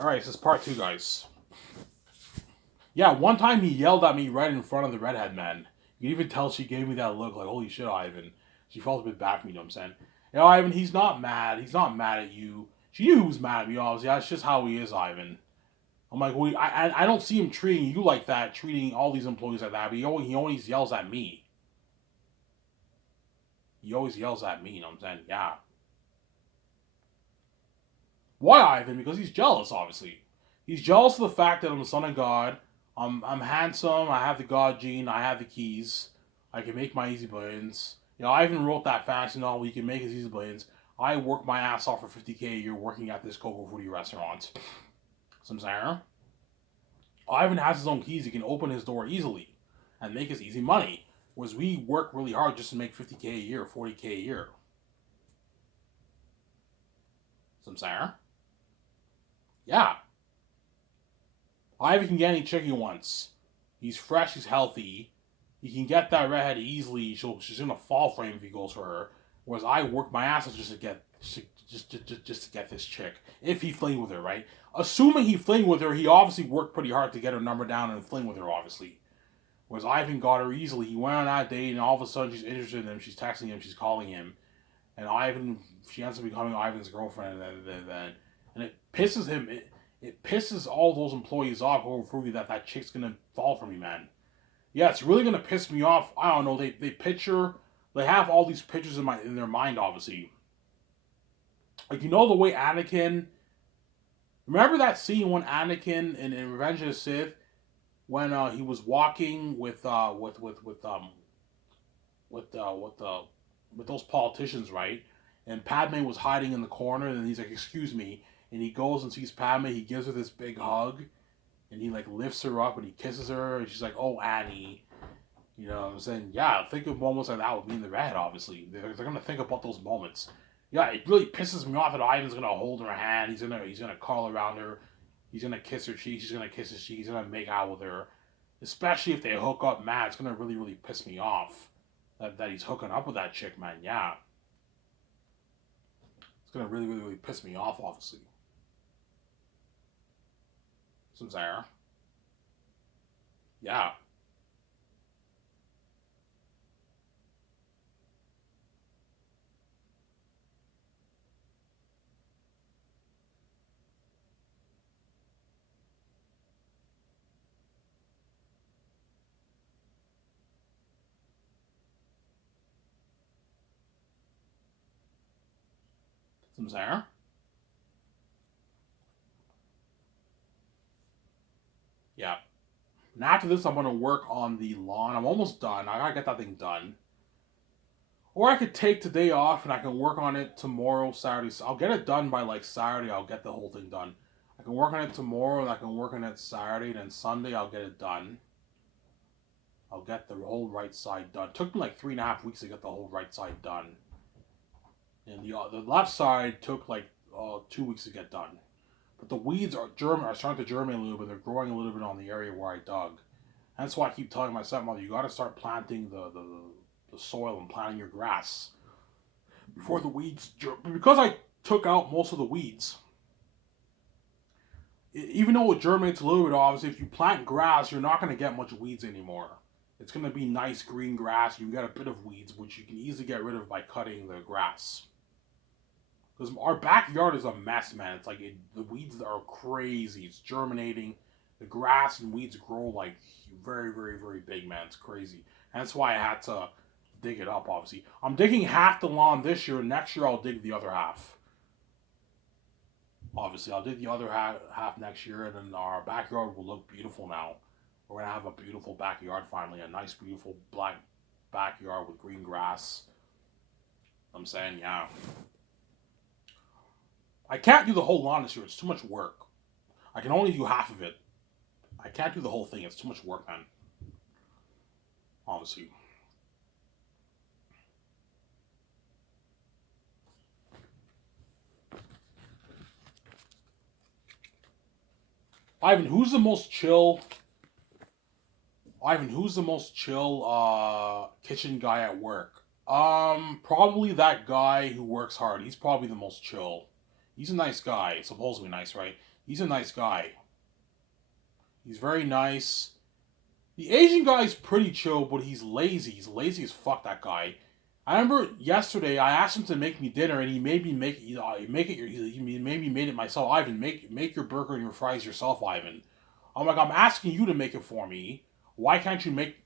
Alright, this is part two, guys. Yeah, one time he yelled at me right in front of the redhead man. You can even tell she gave me that look like, holy shit, Ivan. She felt a bit bad for me, you know what I'm saying? Ivan, he's not mad. He's not mad at you. She knew he was mad at me, obviously. That's just how he is, Ivan. I'm like, well, I don't see him treating you like that, treating all these employees like that, but he always yells at me. He always yells at me, you know what I'm saying? Yeah. Why, Ivan? Because he's jealous, obviously. He's jealous of the fact that I'm the son of God. I'm handsome. I have the God gene. I have the keys. I can make my easy billions. I even wrote that fantasy novel. You can make his easy billions. I work my ass off for 50K a year working at this Coco Foodie restaurant. Some saying, Ivan has his own keys. He can open his door easily and make his easy money. Whereas we work really hard just to make 50K a year, 40K a year. Some saying, yeah. Ivan can get any chick he wants. He's fresh, he's healthy. He can get that redhead easily. She's gonna fall for him if he goes for her. Whereas I work my ass off just to get this chick. If he fling with her, right? Assuming he fling with her, he obviously worked pretty hard to get her number down and fling with her, obviously. Whereas Ivan got her easily. He went on that date and all of a sudden she's interested in him. She's texting him. She's calling him. And she ends up becoming Ivan's girlfriend. And it pisses him. It pisses all those employees off over Fruity that chick's gonna fall for me, man. Yeah, it's really gonna piss me off. I don't know. They have all these pictures in their mind, obviously. Like the way Anakin. Remember that scene when Anakin in Revenge of the Sith, when he was walking with those politicians, right? And Padme was hiding in the corner, and he's like, "Excuse me," and he goes and sees Padme. He gives her this big hug, and he like lifts her up and he kisses her, and she's like, "Oh, Annie." You know what I'm saying? Yeah, think of moments like that with me in the red, obviously. They're gonna think about those moments. Yeah, it really pisses me off that Ivan's gonna hold her hand, he's gonna curl around her, he's gonna kiss her cheek, she's gonna kiss his cheek, he's gonna make out with her. Especially if they hook up mad, it's gonna really, really piss me off. That he's hooking up with that chick, man, yeah. It's gonna really, really, really piss me off, obviously. Some Sarah. Yeah. Some Sarah. Yeah. And after this, I'm gonna work on the lawn. I'm almost done. I gotta get that thing done. Or I could take today off and I can work on it tomorrow, Saturday. So I'll get it done by like Saturday. I'll get the whole thing done. I can work on it tomorrow and I can work on it Saturday. Then Sunday I'll get it done. I'll get the whole right side done. It took me like 3.5 weeks to get the whole right side done. And the left side took like 2 weeks to get done. But the weeds are starting to germinate a little bit. They're growing a little bit on the area where I dug. That's why I keep telling my stepmother, you got to start planting the soil and planting your grass before the weeds. Because I took out most of the weeds, even though it germinates a little bit, obviously, if you plant grass, you're not going to get much weeds anymore. It's going to be nice green grass. You get a bit of weeds, which you can easily get rid of by cutting the grass. Because our backyard is a mess, man. It's like the weeds are crazy. It's germinating. The grass and weeds grow like very, very, very big, man. It's crazy. And that's why I had to dig it up, obviously. I'm digging half the lawn this year. Next year, I'll dig the other half. Obviously, I'll dig the other half next year, and then our backyard will look beautiful now. We're going to have a beautiful backyard finally. A nice, beautiful black backyard with green grass. I'm saying, yeah. I can't do the whole lawn this year. It's too much work. I can only do half of it. I can't do the whole thing. It's too much work, man. Honestly. Ivan, who's the most chill? Kitchen guy at work? Probably that guy who works hard. He's probably the most chill. He's a nice guy. Supposedly nice, right? He's a nice guy. He's very nice. The Asian guy's pretty chill, but he's lazy. He's lazy as fuck, that guy. I remember yesterday I asked him to make me dinner, and he made me make make it. He made me made it myself. Ivan, make your burger and your fries yourself, Ivan. I'm like, I'm asking you to make it for me. Why can't you make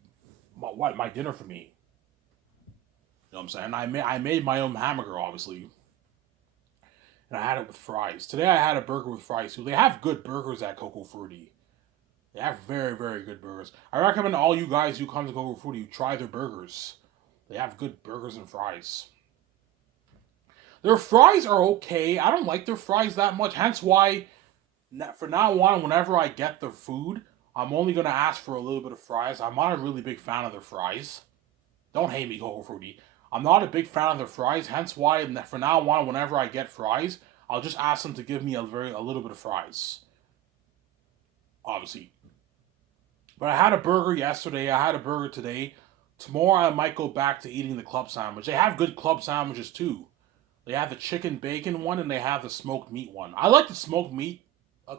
my dinner for me? You know what I'm saying? I made my own hamburger, obviously, and I had it with fries. Today I had a burger with fries too. They have good burgers at Coco Frutti. They have very, very good burgers. I recommend all you guys who come to Coco Frutti, you try their burgers. They have good burgers and fries. Their fries are okay. I don't like their fries that much. Hence why, for now on, whenever I get their food, I'm only going to ask for a little bit of fries. I'm not a really big fan of their fries. Don't hate me, Coco Frutti. I'm not a big fan of their fries. Hence why, for now on, whenever I get fries, I'll just ask them to give me a little bit of fries. Obviously. But I had a burger yesterday. I had a burger today. Tomorrow I might go back to eating the club sandwich. They have good club sandwiches too. They have the chicken bacon one and they have the smoked meat one. I like the smoked meat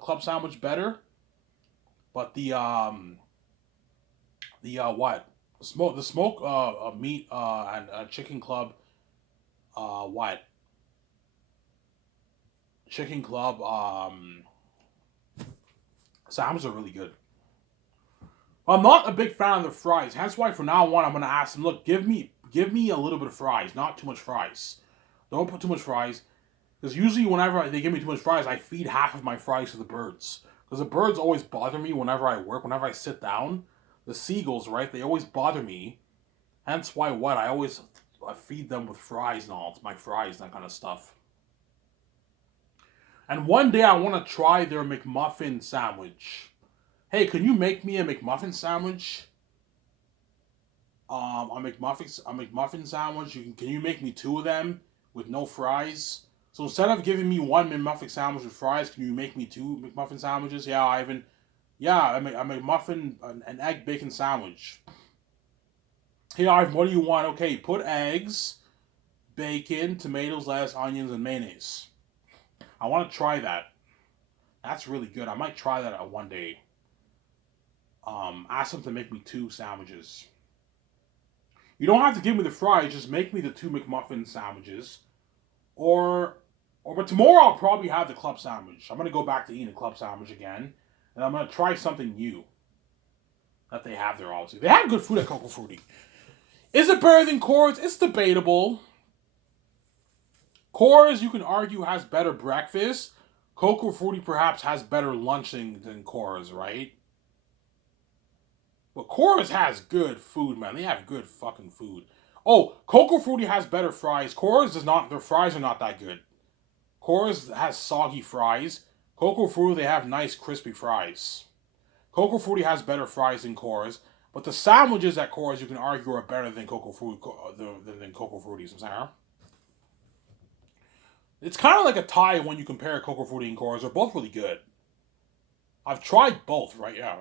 club sandwich better, but the what smoke meat and chicken club what chicken club sandwiches are really good. I'm not a big fan of the fries. Hence why from now on I'm gonna ask them, look, give me a little bit of fries, not too much fries. Don't put too much fries. Because usually whenever they give me too much fries, I feed half of my fries to the birds. Because the birds always bother me whenever I work, whenever I sit down. The seagulls, right? They always bother me. Hence why I feed them with fries and all. It's my fries, that kind of stuff. And one day I want to try their McMuffin sandwich. Hey, can you make me a McMuffin sandwich? A McMuffin sandwich. Can you make me 2 of them with no fries? So instead of giving me 1 McMuffin sandwich with fries, can you make me 2 McMuffin sandwiches? Yeah, Ivan. Yeah, a McMuffin, an egg bacon sandwich. Hey, Ivan, what do you want? Okay, put eggs, bacon, tomatoes, lettuce, onions, and mayonnaise. I want to try that. That's really good. I might try that one day. Ask them to make me 2 sandwiches. You don't have to give me the fries. Just make me the 2 McMuffin sandwiches. But tomorrow I'll probably have the club sandwich. I'm gonna go back to eating the club sandwich again, and I'm gonna try something new that they have there. Obviously, they have good food at Coco Frutti. Is it better than Coors? It's debatable. Coors, you can argue, has better breakfast. Coco Frutti perhaps has better lunching than Coors, right? But Coors has good food, man. They have good fucking food. Oh, Coco Frutti has better fries. Coors does not. Their fries are not that good. Coors has soggy fries. Coco Frutti, they have nice crispy fries. Coco Frutti has better fries than Coors, but the sandwiches at Coors, you can argue, are better than Coco Frutti. Than Coco Frutti, Sarah. It's kind of like a tie when you compare Coco Frutti and Coors. They're both really good. I've tried both, right? Yeah.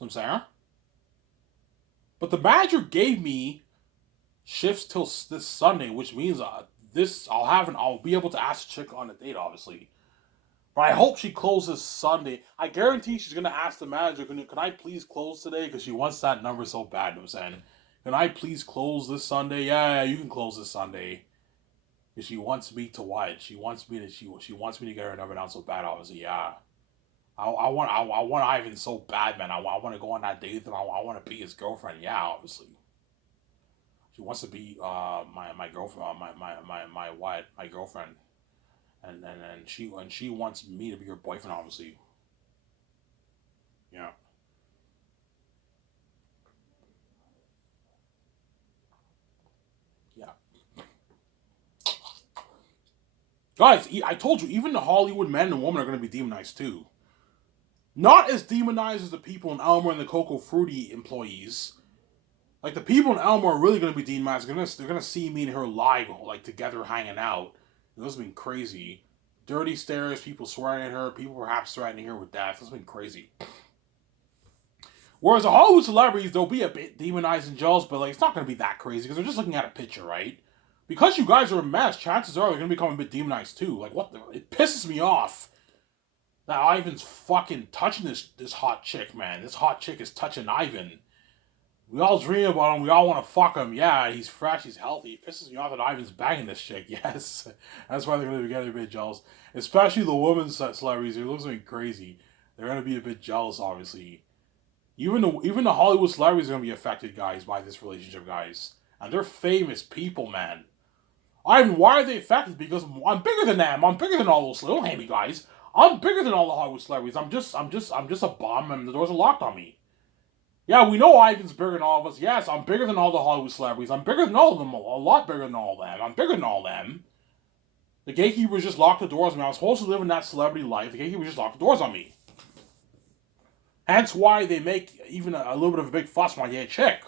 So Sarah. But the manager gave me shifts till this Sunday, which means I'll be able to ask the chick on a date, obviously. But I hope she closes Sunday. I guarantee she's gonna ask the manager, can I please close today? Because she wants that number so bad. You know what I'm saying, can I please close this Sunday? Yeah, you can close this Sunday. Because she wants me to what? She wants me to get her number down so bad. Obviously, yeah. I want Ivan so bad, man. I want to go on that date with him. I want to be his girlfriend. Yeah, obviously. She wants to be my girlfriend, my wife, my girlfriend, and she wants me to be her boyfriend, obviously. Yeah. Yeah. Guys, I told you, even the Hollywood men and women are going to be demonized too. Not as demonized as the people in Elmer and the Coco Frutti employees. Like, the people in Elmo are really gonna be demonized. They're gonna see me and her live, like, together hanging out. This has been crazy. Dirty stares, people swearing at her, people perhaps threatening her with death. This has been crazy. Whereas the Hollywood celebrities, they'll be a bit demonized and jealous, but like it's not gonna be that crazy because they're just looking at a picture, right? Because you guys are a mess, chances are they're gonna become a bit demonized too. Like what? It pisses me off that Ivan's fucking touching this hot chick, man. This hot chick is touching Ivan. We all dream about him. We all want to fuck him. Yeah, he's fresh. He's healthy. It pisses me off that Ivan's banging this chick. Yes, that's why they're gonna be getting a bit jealous. Especially the women's celebrities. It looks like crazy. They're gonna be a bit jealous, obviously. Even the Hollywood celebrities are gonna be affected, guys, by this relationship, guys. And they're famous people, man. Why are they affected? Because I'm bigger than them. I'm bigger than all those. Don't hate me, guys. I'm bigger than all the Hollywood celebrities. I'm just a bum, and the doors are locked on me. Yeah, we know Ivan's bigger than all of us. Yes, I'm bigger than all the Hollywood celebrities. I'm bigger than all of them. A lot bigger than all of them. I'm bigger than all of them. The gatekeepers just locked the doors on me. I was supposed to live in that celebrity life. The gatekeepers just locked the doors on me. Hence why they make even a little bit of a big fuss when I get a chick.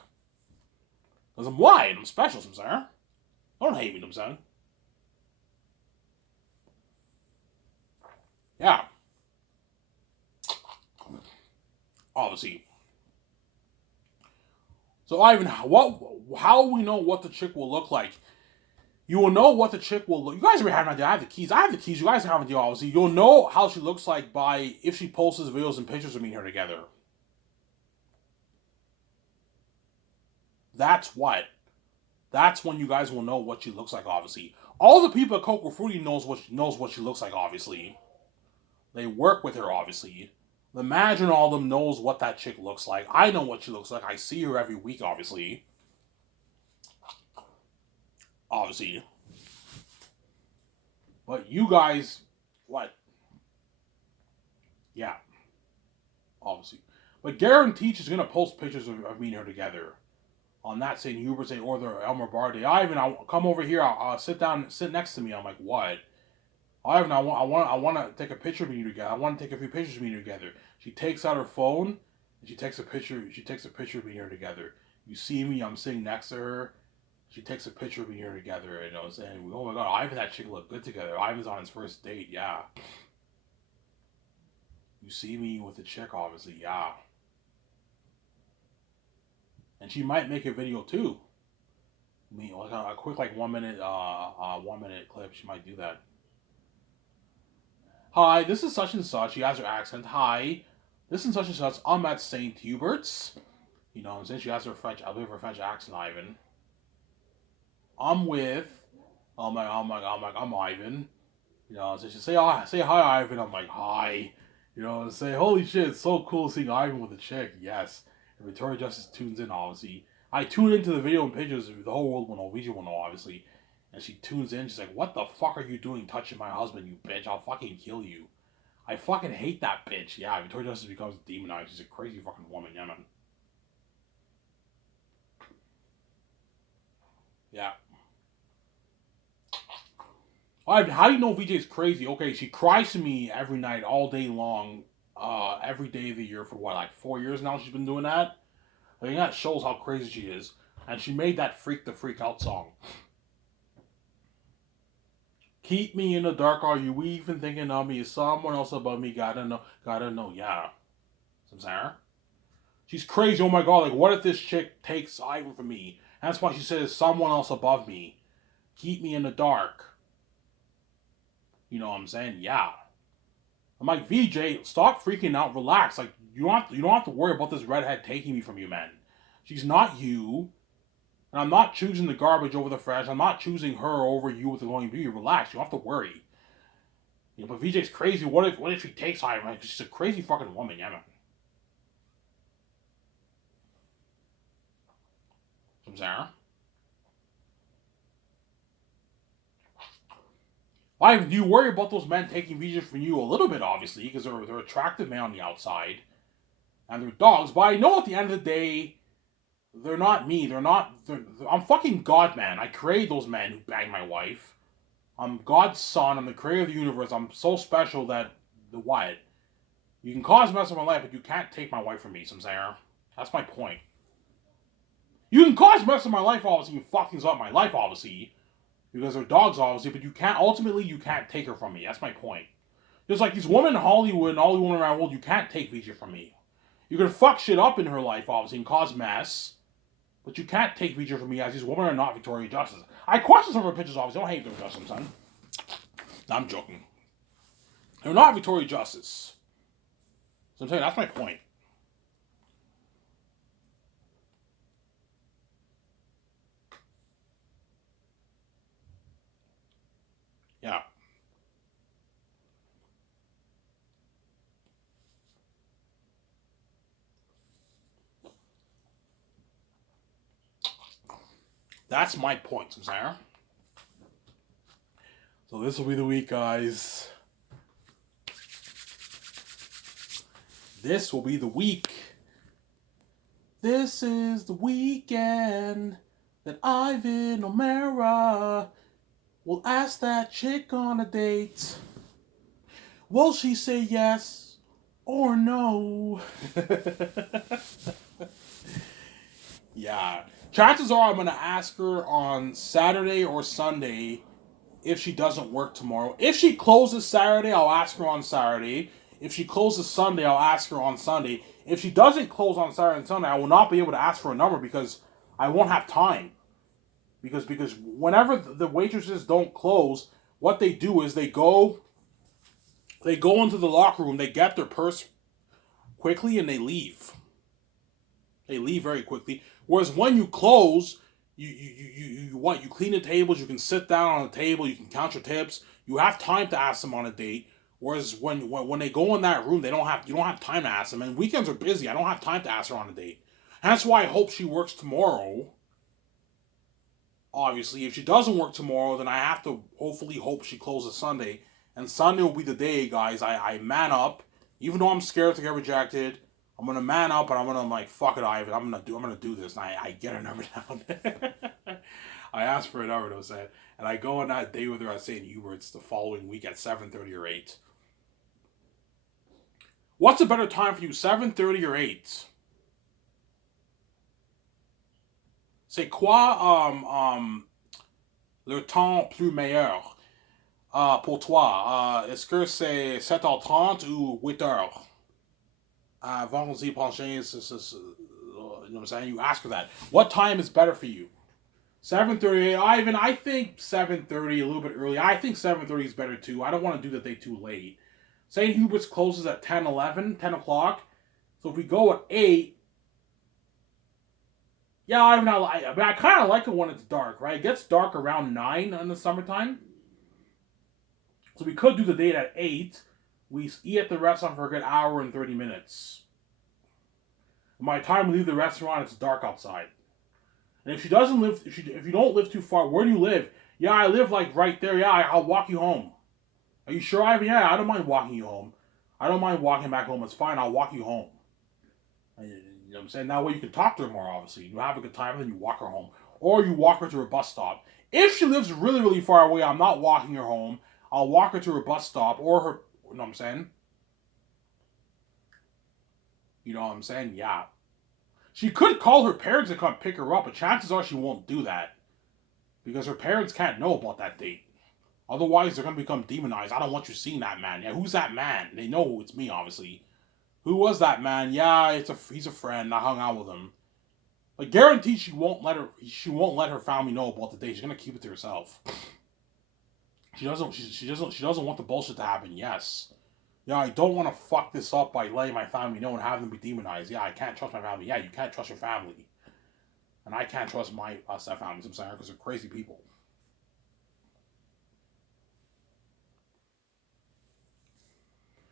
Because I'm white, I'm special, sir. Don't hate me, sir. Yeah. Obviously. So Ivan, how will we know what the chick will look like? You will know what the chick will look. You guys already have an idea. I have the keys. You guys have an idea, obviously. You'll know how she looks like by if she posts videos and pictures of me and her together. That's what. That's when you guys will know what she looks like, obviously. All the people at Coco Fruity knows what she looks like, obviously. They work with her, obviously. The manager and all of them knows what that chick looks like. I know what she looks like. I see her every week, obviously. Obviously. But you guys, what? Yeah. Obviously. But guaranteed she's going to post pictures of me and her together. On that St. Hubert St. or the Elmer Bar Day. Ivan, I'll come over here. I'll sit down, sit next to me. I'm like, what? Ivan, I want to take a picture of you together. I want to take a few pictures of me together. She takes out her phone and she takes a picture. She takes a picture of me here together. You see me. I'm sitting next to her. She takes a picture of me here together. And I was saying, oh my god, Ivan and that chick look good together. Ivan's on his first date. Yeah. You see me with the chick, obviously. Yeah. And she might make a video too. I mean, like a quick, like 1 minute, 1 minute clip. She might do that. Hi, this is such and such. She has her accent. Hi, this is such and such. I'm at St. Hubert's. You know what I'm saying? She has her French, I believe her French accent, Ivan. I'm with, I'm Ivan. You know, so she say hi, Ivan. I'm like, hi. You know, and say, holy shit, it's so cool seeing Ivan with a chick. Yes. And Victoria Justice tunes in, obviously. I tune into the video and pictures. The whole world will know. Vijay will know, obviously. And she tunes in. She's like, what the fuck are you doing touching my husband, you bitch? I'll fucking kill you. I fucking hate that bitch. Yeah, Victoria Justice becomes demonized. She's a crazy fucking woman. Yeah, man. Yeah. How do you know VJ's crazy? Okay, she cries to me every night, all day long, every day of the year for what, like 4 years now she's been doing that? I mean, that shows how crazy she is. And she made that Freak the Freak Out song. Keep me in the dark, are you even thinking of me? Is someone else above me? Gotta know, yeah. Some Sarah? She's crazy, oh my god, like what if this chick takes Ivan from me? And that's why she says someone else above me. Keep me in the dark. You know what I'm saying? Yeah. I'm like, VJ, stop freaking out, relax. Like, you don't have to worry about this redhead taking me from you, man. She's not you. And I'm not choosing the garbage over the fresh. I'm not choosing her over you with the glowing beauty. Relax, you don't have to worry. You know, but VJ's crazy. What if she takes Ivan? Right? She's a crazy fucking woman, yeah, man. From Sarah. Why do you worry about those men taking VJ from you a little bit, obviously, because they're attractive men on the outside. And they're dogs. But I know at the end of the day, they're not me. I'm fucking God, man. I created those men who banged my wife. I'm God's son. I'm the creator of the universe. I'm so special that the what? You can cause mess of my life, but you can't take my wife from me, Sam Sarah. That's my point. You can cause mess in my life, obviously. You can fuck things up in my life, obviously, because they're dogs, obviously. But you can't. Ultimately, you can't take her from me. That's my point. Just like these women in Hollywood and all the women around the world, you can't take Vijay from me. You can fuck shit up in her life, obviously, and cause mess. But you can't take Vijay from me, as these women are not Victoria Justice. I question some of her pictures, obviously. Don't hate Victoria Justice, son. No, I'm joking. They're not Victoria Justice. So I'm telling you, that's my point. Yeah. That's my point, Samsara. So this will be the week, guys. This will be the week. This is the weekend that Ivan O'Mara will ask that chick on a date. Will she say yes or no? Yeah. Chances are I'm going to ask her on Saturday or Sunday if she doesn't work tomorrow. If she closes Saturday, I'll ask her on Saturday. If she closes Sunday, I'll ask her on Sunday. If she doesn't close on Saturday and Sunday, I will not be able to ask for a number because I won't have time. Because whenever the waitresses don't close, what they do is they go into the locker room, they get their purse quickly, and they leave. They leave very quickly. Whereas when you close, you clean the tables, you can sit down on the table, you can count your tips, you have time to ask them on a date. Whereas when they go in that room, you don't have time to ask them. And weekends are busy. I don't have time to ask her on a date. And that's why I hope she works tomorrow. Obviously, if she doesn't work tomorrow, then I have to hopefully hope she closes Sunday. And Sunday will be the day, guys. I man up, even though I'm scared to get rejected. I'm gonna man up and I'm gonna like fuck it, Ivan. I'm gonna do this. And I get her number down. I asked for a number, though, said, and I go on that day with her at St. Hubert's the following week at 7:30 or 8. What's a better time for you, 7:30 or 8? C'est quoi le temps plus meilleur pour toi? Est-ce que c'est 7h30 ou 8h? Vendredi prochain, you know what I'm saying? You ask her that. What time is better for you? 7:30. Ivan, I think 7:30, a little bit early. I think 7:30 is better too. I don't want to do the day too late. St. Hubert's closes at 10, 11, 10 o'clock. So if we go at 8, yeah, I kind of like it when it's dark, right? It gets dark around 9 in the summertime. So we could do the date at 8. We eat at the restaurant for a good hour and 30 minutes. By the time we leave the restaurant, it's dark outside. And if she doesn't live, if you don't live too far, where do you live? Yeah, I live like right there. Yeah, I'll walk you home. Are you sure, Ivan? Yeah, I don't mind walking you home. I don't mind walking back home. It's fine. I'll walk you home. You know what I'm saying? That way you can talk to her more, obviously. You have a good time, and then you walk her home. Or you walk her to her bus stop. If she lives really, really far away, I'm not walking her home. I'll walk her to her bus stop or her, you know what I'm saying? You know what I'm saying? Yeah. She could call her parents and come pick her up, but chances are she won't do that. Because her parents can't know about that date. Otherwise, they're going to become demonized. I don't want you seeing that man. Yeah, who's that man? They know it's me, obviously. Who was that man? Yeah, he's a friend. I hung out with him. Like, guaranteed she won't let her family know about the date. She's gonna keep it to herself. She doesn't want the bullshit to happen. Yes. Yeah, I don't want to fuck this up by letting my family know and have them be demonized. Yeah, I can't trust my family. Yeah, you can't trust your family. And I can't trust my step-families, I'm sorry, because they're crazy people.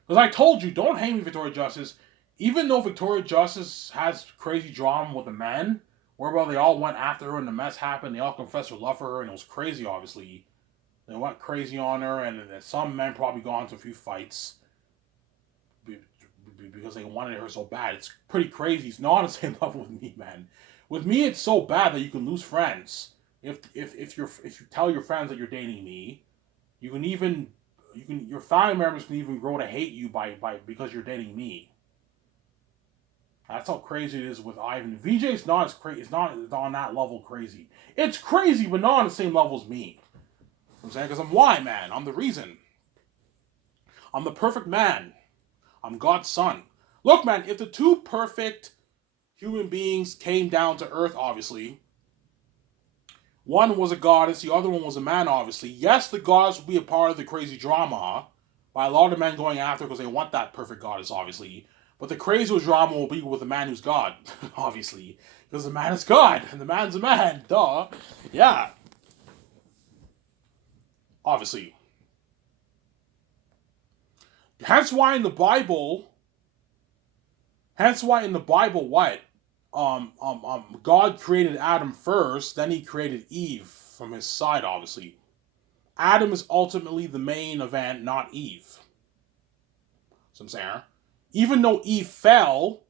Because I told you, don't hate me, Victoria Justice. Even though Victoria Justice has crazy drama with the men, whereby they all went after her and the mess happened, they all confessed their love for her, and it was crazy, obviously. They went crazy on her, and some men probably got into a few fights because they wanted her so bad. It's pretty crazy. He's not on the same level with me, man. With me, it's so bad that you can lose friends. If you tell your friends that you're dating me, your family members can even grow to hate you by because you're dating me. That's how crazy it is with Ivan. VJ's not as crazy. It's not on that level crazy. It's crazy, but not on the same level as me. I'm saying, because I'm why, man. I'm the reason. I'm the perfect man. I'm God's son. Look, man, if the two perfect human beings came down to earth, obviously, one was a goddess, the other one was a man, obviously. Yes, the goddess would be a part of the crazy drama by a lot of men going after because they want that perfect goddess, obviously. But the crazy drama will be with the man who's God, obviously. Because the man is God, and the man's a man, duh. Yeah. Obviously. Hence why in the Bible, what? God created Adam first, then he created Eve from his side, obviously. Adam is ultimately the main event, not Eve. So I'm saying, even though Eve fell,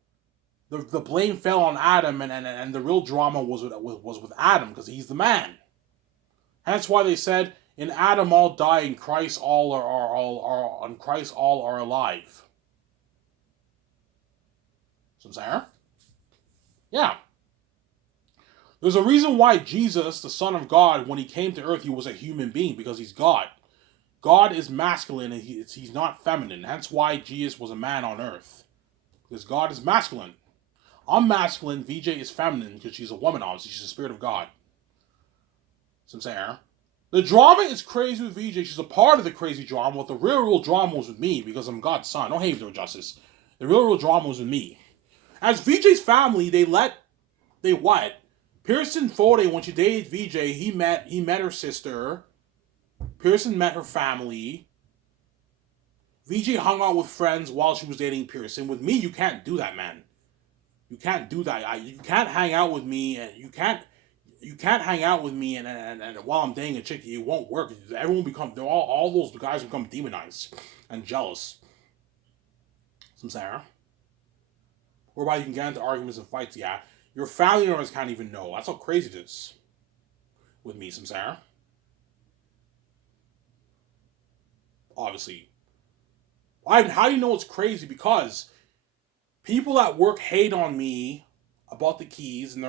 the blame fell on Adam, and the real drama was with Adam because he's the man. Hence why they said, "In Adam all die, in Christ all are in Christ all are alive." So I'm saying, yeah. There's a reason why Jesus, the Son of God, when he came to earth, he was a human being because he's God. God is masculine and he's not feminine. Hence why Jesus was a man on earth. Because God is masculine. I'm masculine, VJ is feminine because she's a woman, obviously. She's the spirit of God. So I'm saying, the drama is crazy with VJ. She's a part of the crazy drama, but the real drama was with me because I'm God's son. Don't hate me, justice. The real drama was with me. As VJ's family, they what? Pearson Fode, when she dated VJ, he met her sister. Pearson met her family. VJ hung out with friends while she was dating Pearson. With me, you can't do that, man. You can't do that. You can't hang out with me, and you can't hang out with me, and while I'm dating a chick, it won't work. Everyone all those guys become demonized and jealous. Some Sarah. Whereby you can get into arguments and fights. Yeah, your family members can't even know. That's how crazy it is. With me, some Sarah. Obviously. How do you know it's crazy? Because people at work hate on me about the keys, and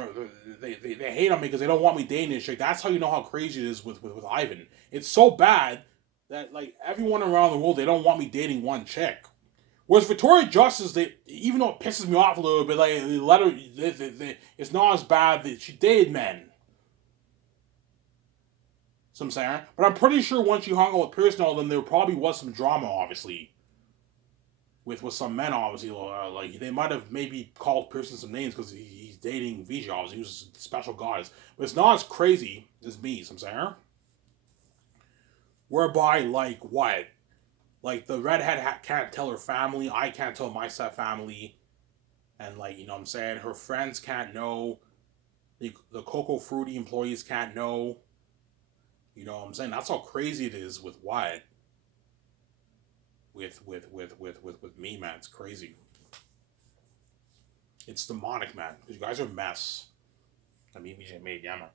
they hate on me because they don't want me dating this chick. That's how you know how crazy it is with Ivan. It's so bad that like everyone around the world, they don't want me dating one chick. Whereas Victoria Justice, even though it pisses me off a little bit, like they let her, it's not as bad that she dated men. So I'm saying, but I'm pretty sure once you hung out with Pearson, all them, there probably was some drama, obviously. With some men, obviously, like they might have maybe called Pearson some names because he's dating VJ, obviously, he was a special goddess. But it's not as crazy as me, so I'm saying. Whereby, like, what? Like, the redhead can't tell her family, I can't tell my family, and, like, you know what I'm saying? Her friends can't know, the Coco Fruity employees can't know. You know what I'm saying? That's how crazy it is with Wyatt. With me, man. It's crazy. It's demonic, man. Because you guys are a mess. I mean, VJ made, yeah, man.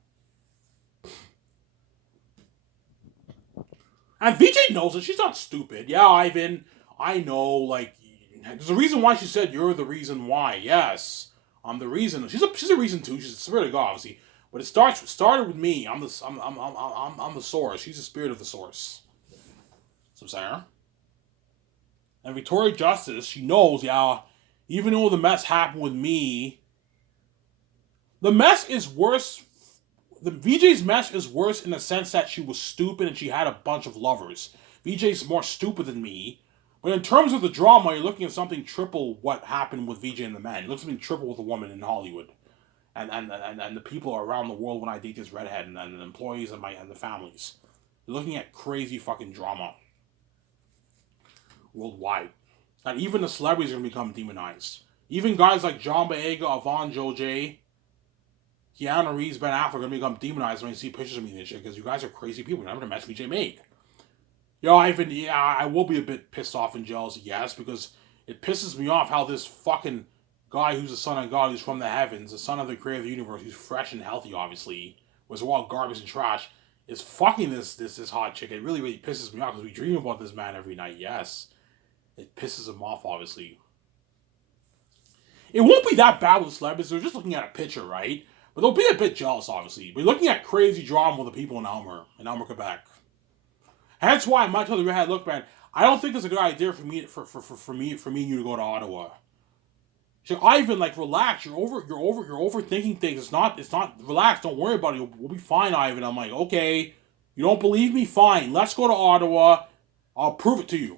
And VJ knows it. She's not stupid. Yeah, Ivan, I know, like, there's a reason why she said you're the reason why. Yes, I'm the reason. She's a reason too. She's the spirit of God, obviously. But it started with me. I'm the source. She's the spirit of the source. So Sarah. And Victoria Justice, she knows, yeah, even though the mess happened with me, the mess is worse. The VJ's mess is worse in the sense that she was stupid and she had a bunch of lovers. VJ's more stupid than me. But in terms of the drama, you're looking at something triple what happened with VJ and the man. You're looking at something triple with a woman in Hollywood. And the people around the world when I date this redhead and the employees and the families. You're looking at crazy fucking drama. Worldwide. And even the celebrities are going to become demonized. Even guys like John Boyega, Yvonne Joe, Keanu Reeves, Ben Affleck are going to become demonized when you see pictures of me and shit because you guys are crazy people. Remember the mess VJ made. Yo, Ivan, yeah, I will be a bit pissed off and jealous, yes, because it pisses me off how this fucking guy who's the son of God, who's from the heavens, the son of the creator of the universe, who's fresh and healthy, obviously, was all garbage and trash, is fucking this hot chick. It really, really pisses me off because we dream about this man every night, yes. It pisses him off, obviously. It won't be that bad with celebrities. They're just looking at a picture, right? But they'll be a bit jealous, obviously. But looking at crazy drama with the people in Elmer, Quebec. Hence why I might tell the redhead, look, man, I don't think it's a good idea for me and you to go to Ottawa. So Ivan, like, relax. You're overthinking things. It's not. Relax. Don't worry about it. We'll be fine, Ivan. I'm like, okay. You don't believe me? Fine. Let's go to Ottawa. I'll prove it to you.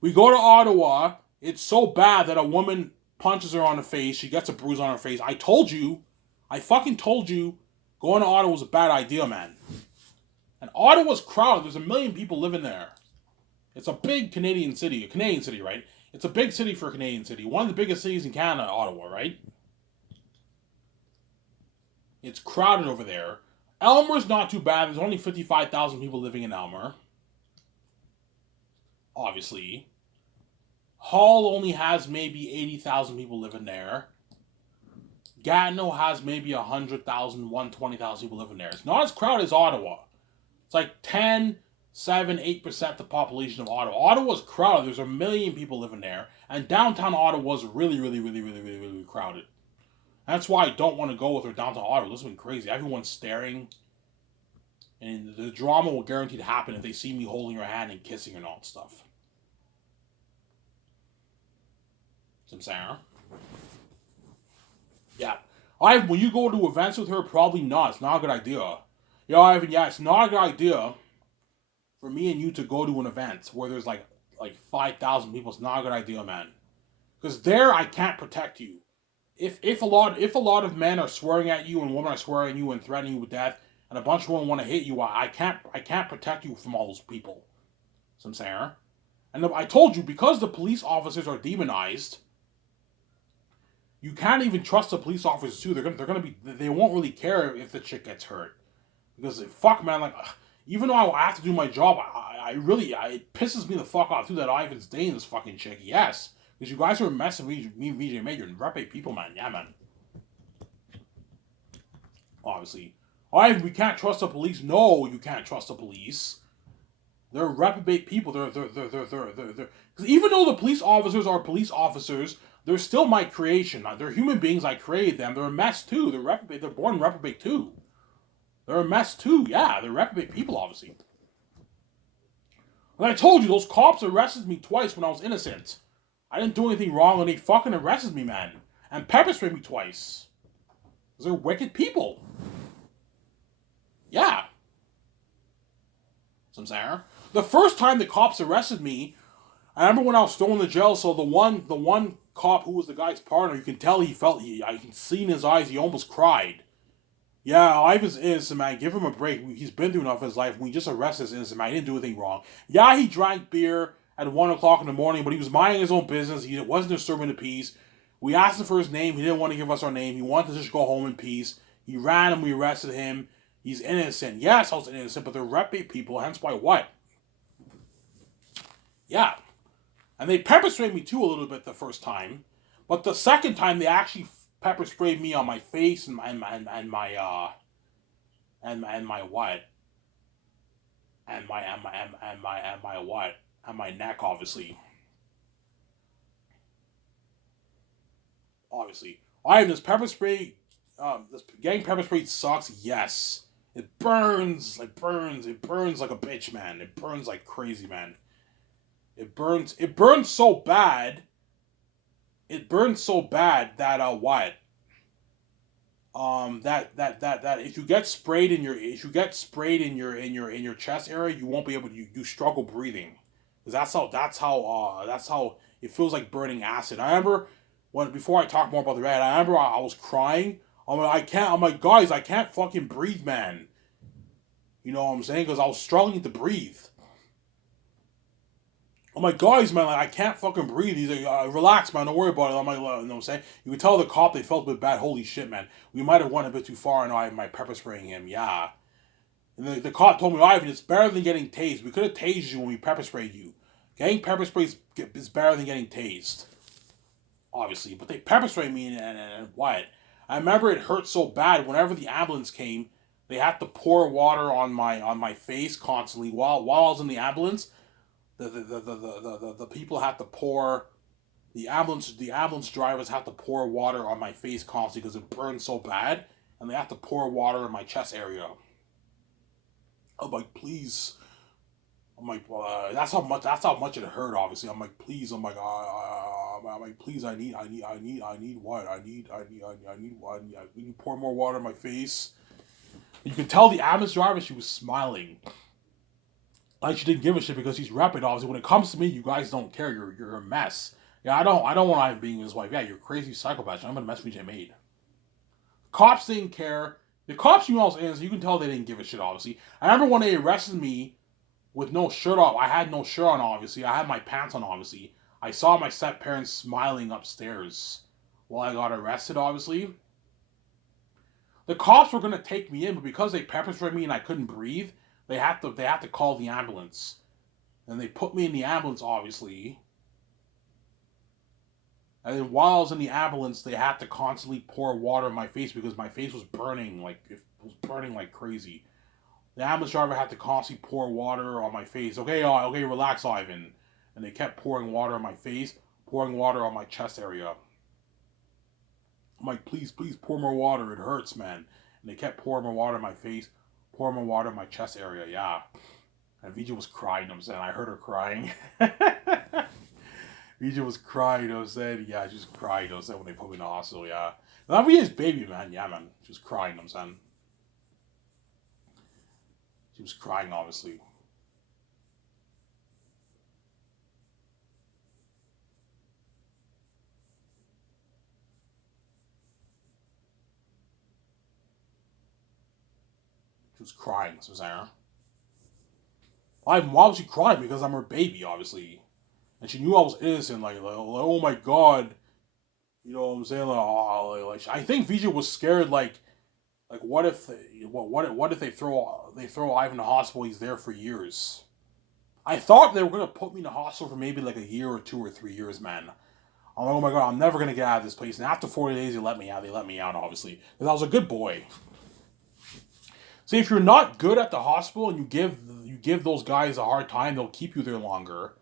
We go to Ottawa. It's so bad that a woman punches her on the face. She gets a bruise on her face. I told you. I fucking told you. Going to Ottawa was a bad idea, man. And Ottawa's crowded. There's 1 million people living there. It's a big Canadian city, right? It's a big city for a Canadian city. One of the biggest cities in Canada, Ottawa, right? It's crowded over there. Elmer's not too bad. There's only 55,000 people living in Elmer. Obviously. Hull only has maybe 80,000 people living there. Gatineau has maybe 100,000, 120,000 people living there. It's not as crowded as Ottawa. It's like 10, 7, 8% the population of Ottawa. Ottawa's crowded. There's 1 million people living there. And downtown Ottawa's really, really, really, really, really, really crowded. That's why I don't want to go with her downtown Ottawa. This has been crazy. Everyone's staring. And the drama will guarantee to happen if they see me holding her hand and kissing her and all that stuff. Some Sarah. Yeah. When you go to events with her, probably not. It's not a good idea. Ivan, it's not a good idea for me and you to go to an event where there's like 5,000 people. It's not a good idea, man. Because there I can't protect you. If a lot of men are swearing at you and women are swearing at you and threatening you with death, and a bunch of women want to hit you, I can't protect you from all those people. Some Sarah. And I told you, because the police officers are demonized, you can't even trust the police officers too. They won't really care if the chick gets hurt. Because, fuck, man, like, even though I have to do my job, it pisses me the fuck off, too, that Ivan's dating this fucking chick. Yes. Because you guys are messing with me and VJ Major and reprobate people, man. Yeah, man. Obviously. Ivan, we can't trust the police. No, you can't trust the police. They're reprobate people. They're because even though the police officers are police officers, they're still my creation. They're human beings. I created them. They're a mess, too. They're reprobate. They're born reprobate, too. They're a mess too, yeah. They're reprobate people, obviously. And I told you, those cops arrested me twice when I was innocent. I didn't do anything wrong, and they fucking arrested me, man. And pepper sprayed me twice. Because they're wicked people. Yeah. Some Sarah. The first time the cops arrested me, I remember when I was thrown in the jail, so the one cop who was the guy's partner, you can tell I can see in his eyes, he almost cried. Yeah, Ivan's innocent, man. Give him a break. He's been through enough of his life. We just arrested this innocent man. He didn't do anything wrong. Yeah, he drank beer at 1 o'clock in the morning, but he was minding his own business. He wasn't disturbing the peace. We asked him for his name. He didn't want to give us our name. He wanted to just go home in peace. He ran and we arrested him. He's innocent. Yes, I was innocent, but they're reprobate people, hence why what? Yeah. And they pepper sprayed me too a little bit the first time. But the second time they actually pepper sprayed me on my face and my what? And my neck, obviously. Obviously. This pepper spray, getting pepper sprayed sucks, yes. It burns like a bitch, man. It burns like crazy, man. It burns so bad. It burns so bad that that if you get sprayed in your chest area, you won't be able to you struggle breathing. Because that's how it feels like burning acid. I remember before I talk more about the red, I remember I was crying. I'm like, guys, I can't fucking breathe, man. You know what I'm saying? Because I was struggling to breathe. I'm like, guys, man, I can't fucking breathe. He's like, relax, man, don't worry about it. I'm like, you know what I'm saying? You could tell the cop they felt a bit bad. Holy shit, man. We might have went a bit too far and I my pepper spraying him. Yeah. And the cop told me, Ivan, it's better than getting tased. We could have tased you when we pepper sprayed you. Getting pepper sprayed is better than getting tased. Obviously. But they pepper sprayed me and what? I remember it hurt so bad. Whenever the ambulance came, they had to pour water on my face constantly while I was in the ambulance. The people had to pour The ambulance drivers have to pour water on my face constantly because it burns so bad, and they have to pour water in my chest area. I'm like, please. I'm like, that's how much it hurt. Obviously, I'm like, please. I'm like, please. I need what? I need pour more water in my face. You can tell the ambulance driver, she was smiling. Like she didn't give a shit because she's repping. Obviously, when it comes to me, you guys don't care. You're a mess. Yeah, I don't want to being his wife. Yeah, you're crazy psychopath. I'm gonna mess with you made. Cops didn't care. The cops, you know, you can tell they didn't give a shit. Obviously, I remember when they arrested me with no shirt off. I had no shirt on. Obviously, I had my pants on. Obviously, I saw my step parents smiling upstairs while I got arrested. Obviously, the cops were gonna take me in, but because they pepper sprayed me and I couldn't breathe, they had to call the ambulance, and they put me in the ambulance. Obviously, and then while I was in the ambulance, they had to constantly pour water in my face because my face was burning like it was burning like crazy. The ambulance driver had to constantly pour water on my face. Okay, okay, relax, Ivan. And they kept pouring water on my face, pouring water on my chest area. I'm like, please, please pour more water. It hurts, man. And they kept pouring more water on my face, pouring more water on my chest area. Yeah. And Vija was crying. I'm saying I heard her crying. Vija was crying. I'm saying, yeah, she was crying. I'm saying when they put me in the hospital. Yeah. Not Vija's baby, man. Yeah, man. She was crying. I'm saying she was crying. Obviously, she was crying. So Sarah. Why was she crying? Because I'm her baby, obviously, and she knew I was innocent. Like oh my god, you know what I'm saying? Like, oh, like I think Vija was scared. Like what if what if they throw Ivan in the hospital? He's there for years. I thought they were gonna put me in the hospital for maybe like a year or 2 or 3 years, man. I'm like, oh my god, I'm never gonna get out of this place. And after 40 days, they let me out. They let me out, obviously, because I was a good boy. See, if you're not good at the hospital and you give those guys a hard time, they'll keep you there longer.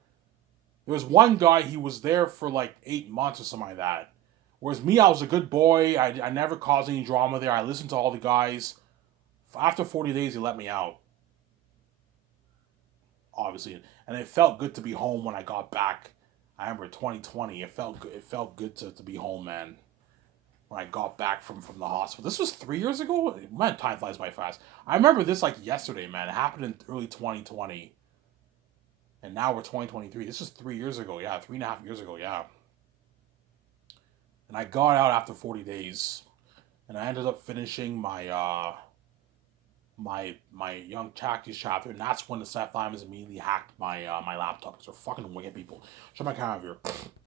There was one guy, he was there for like 8 months or something like that. Whereas me, I was a good boy. I never caused any drama there. I listened to all the guys. After 40 days, they let me out, obviously. And it felt good to be home when I got back. I remember 2020. It felt good. It felt good to be home, man. When I got back from the hospital. This was 3 years ago. Man, time flies by fast. I remember this like yesterday, man. It happened in early 2020, and now we're 2023. This is 3 years ago. Yeah, 3.5 years ago. Yeah, and I got out after 40 days, and I ended up finishing my Young Tactics chapter, and that's when the Seth Lyons immediately hacked my laptop. So fucking wicked people. Shut my camera over here.